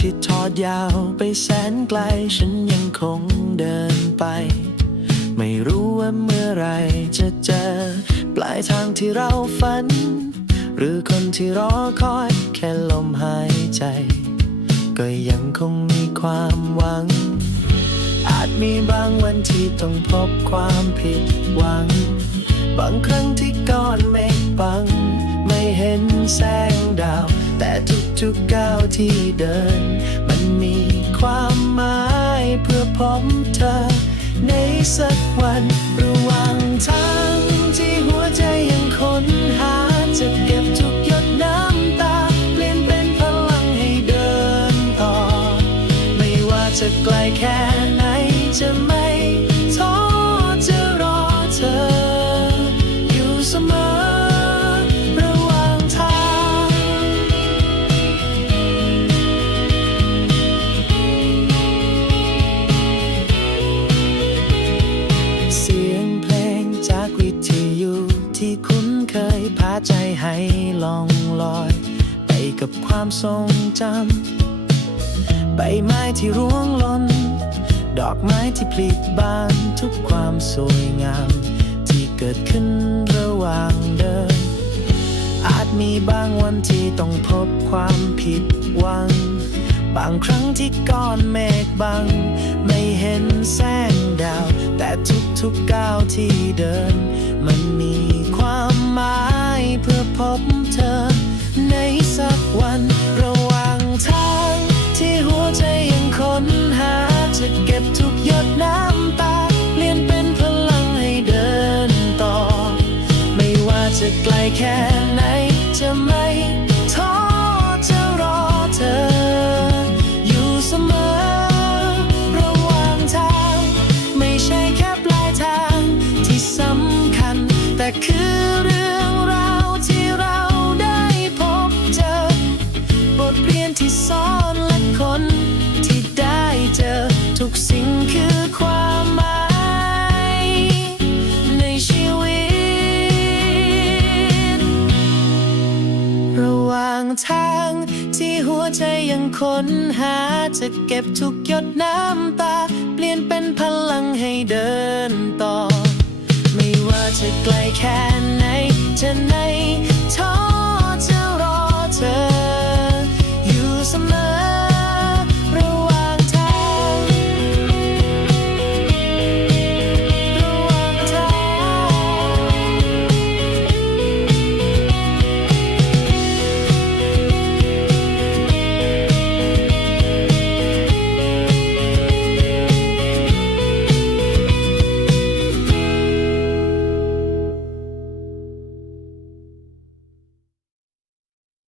ที่ทอดยาวไปแสนไกล ฉันยังคงเดินไป ไม่รู้ว่าเมื่อไหรจะเจอ ปลายทางที่เราฝัน หรือคนที่รอคอยแค่ลมหายใจ ก็ยังคงมีความหวัง อาจมีบางวันที่ต้องพบความผิดหวัง บางครั้งที่ก้อนเมฆบัง ไม่เห็นแสงดาว แต่ทุกๆก้าวที่เดิน มันมีความหมายเพื่อพบเธอ ในสักวันระหว่างทางที่หัวใจยังค้นหาจะเก็บทุกหยดน้ำตา เปลี่ยนเป็นพลังให้เดินต่อ ไม่ว่าจะไกลแค่ไหนจะไม่ กับความทรงจำ ใบไม้ที่ร่วงหล่น ดอกไม้ที่ผลิบานทุกความสวยงาม ที่เกิดขึ้นระหว่างเดิน อาจมีบางวันที่ต้องพบความผิดหวัง บางครั้งที่ก้อนเมฆบัง ไม่เห็นแสงดาว แต่ทุกๆก้าวที่เดิน แค่ไหนจะไม่ท้อจะรอเธอ อยู่เสมอ ระหว่างทาง ไม่ใช่แค่ปลายทางที่สำคัญ แต่คือ ทาง ที่หัวใจยังค้นหา จะเก็บทุกหยดน้ำตา เปลี่ยนเป็นพลังให้เดินต่อ ไม่ว่าจะไกลแค่